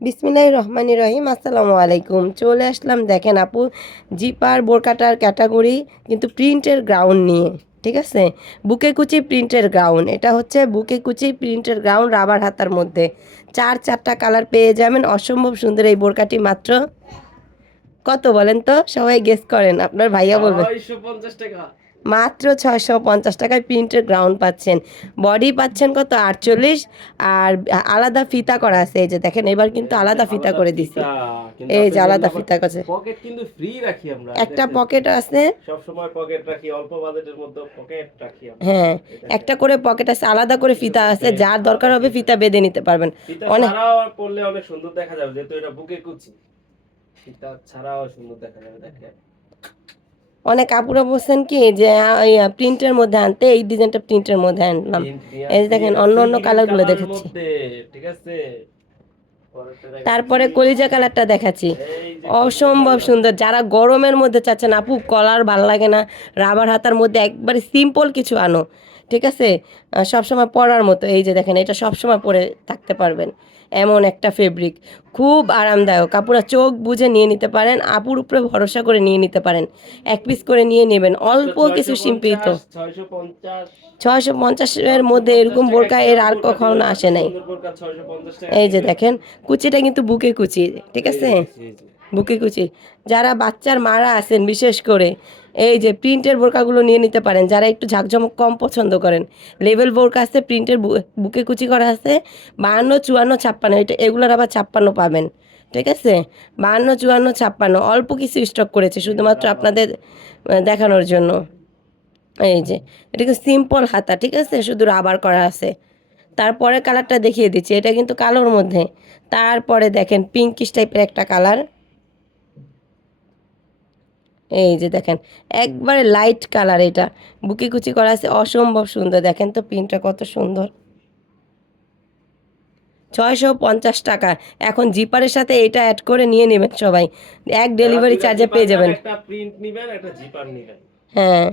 বিসমিল্লাহির রহমানির রহিম। আসসালামু আলাইকুম। চলে আসলাম দেখেন আপু, জিপার বোরকাটার ক্যাটাগরি কিন্তু প্রিন্টের গ্রাউন্ড নিয়ে। ঠিক আছে, বুকে কুচি প্রিন্টের গাউন, এটা হচ্ছে বুকে কুচি প্রিন্টের গাউন রাবার হাতার মধ্যে চারটা কালার পেয়ে যাবেন। অসম্ভব সুন্দর এই বোরকাটি মাত্র কত বলেন তো, সবাই গেস করেন, আপনার ভাইয়া বলবে। 650 টাকা। মাত্র 650 টাকায় প্রিন্টের গ্রাউন্ড পাচ্ছেন। বডি পাচ্ছেন কত 48, আর আলাদা ফিতা করা আছে। এই যে দেখেন, এবার কিন্তু এই যে আলাদা ফিতা আলাদা করে দিছি। ফিতা, কিন্তু এই যে আপনার জন্য আলাদা আবার ফিতা আছে, পকেট কিন্তু ফ্রি রাখি আমরা। একটা দেখেন, পকেট আছে। সব সময় পকেট রাখি, অল্প বাজেটের মধ্যে পকেট রাখি আমরা। হ্যাঁ, এই দেখেন, একটা করে পকেট আছে, আলাদা করে এই যে ফিতা আছে, পকেট, যার দরকার আলাদা হবে ফিতা। ফিতা বেঁধে নিতে পারবেন। ফিতা অনেক ছাড়াও পরলে অনেক সুন্দর দেখা যাবে, যেহেতু এটা বুকে কুচি। ফিতা ছাড়াও সুন্দর দেখা যাবে, দেখেন। অনেক আপুরা বলছেন কি যে প্রিন্টের মধ্যে আনতে, এই ডিজাইনটা প্রিন্টের মধ্যে আনলাম। প্রিন্ট নিয়ে এই যে আসছি, দেখেন এটা অন্য সি অন্য গ্রিন কালারগুলো কালারের দেখাচ্ছি। মধ্যে। ঠিক আছে, পরেরটা দেখাচ্ছি। তারপরে কলিজা কালারটা দেখাচ্ছি। এই যে কলিজা অসম্ভব কালার। সুন্দর, যারা গরমের মধ্যে চাচ্ছেন আপু কলার ভাল লাগে না, রাবার হাতার মধ্যে একবারে সিম্পল কিছু আনো। ঠিক আছে, সবসময় পরার মতো। এই যে দেখেন, এটা সবসময় পরে থাকতে পারবেন, এমন একটা ফেব্রিক, খুব আরামদায়ক। আপুরা চোখ বুজে নিয়ে নিতে পারেন, আপুর উপরে ভরসা করে নিয়ে নিতে পারেন। এক পিস করে নিয়ে নেবেন, মাত্র অল্প কিছু সীমিত। 650, 650। 650-এর মধ্যে 650 এরকম টাকা বোরকা এর একটা আর বোরকা কখনো দিবেন, এত আসে নাই। সুন্দর বোরকা 650 টাকা এই যে দিবেন। দেখেন, কুচিটা কিন্তু বুকে কুচি। ঠিক এই আছে, যে দিছি, এই যে। বুকে কুচি। যারা বাচ্চার মারা আছেন বিশেষ করে, এই যে প্রিন্টের বোরকাগুলো নিয়ে নিতে পারেন। যারা একটু ঝাঁকঝমক কম পছন্দ করেন, লেভেল বোরকা আছে, প্রিন্টের বুকে কুচি করা আছে। 52, 54, 56, এটা এগুলোর আবার 56 পাবেন। ঠিক আছে, 52, 54, 56 অল্প কিছু স্টক করেছে এই যে শুধুমাত্র রাবার। আপনাদের দেখানোর জন্য। এই যে এটা কিন্তু সিম্পল হাতা, ঠিক আছে, শুধু রাবার করা আছে। তারপরে কালারটা দেখিয়ে দিচ্ছি, এটা কিন্তু কালোর মধ্যে। তারপরে দেখেন পিঙ্কিশ টাইপের একটা কালার। এই যে দেখেন, একবারে লাইট কালার, এটা বুকে কুচি করা আছে, অসম্ভব সুন্দর। দেখেন তো প্রিন্টটা কত সুন্দর। 650 টাকা। এখন জিপারের সাথে এটা অ্যাড করে নিয়ে নেবেন সবাই, এক যারা ডেলিভারি দুইটা চার্জে জিপার পেয়ে চান, যাবেন। একটা প্রিন্ট নিবেন, একটা জিপার নিবেন। হ্যাঁ,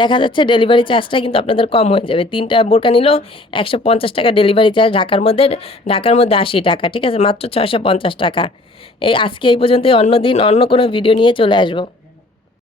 দেখা যাচ্ছে ডেলিভারি চার্জটা কিন্তু আপনাদের কম হয়ে যাবে। 3টা বোরকা নিলেও 150 টাকা ডেলিভারি চার্জ, ঢাকার মধ্যে 80 টাকা। ঠিক আছে, মাত্র 650 টাকা। এই আজকে এই পর্যন্তই, অন্য দিন অন্য কোনো ভিডিও নিয়ে চলে আসবো।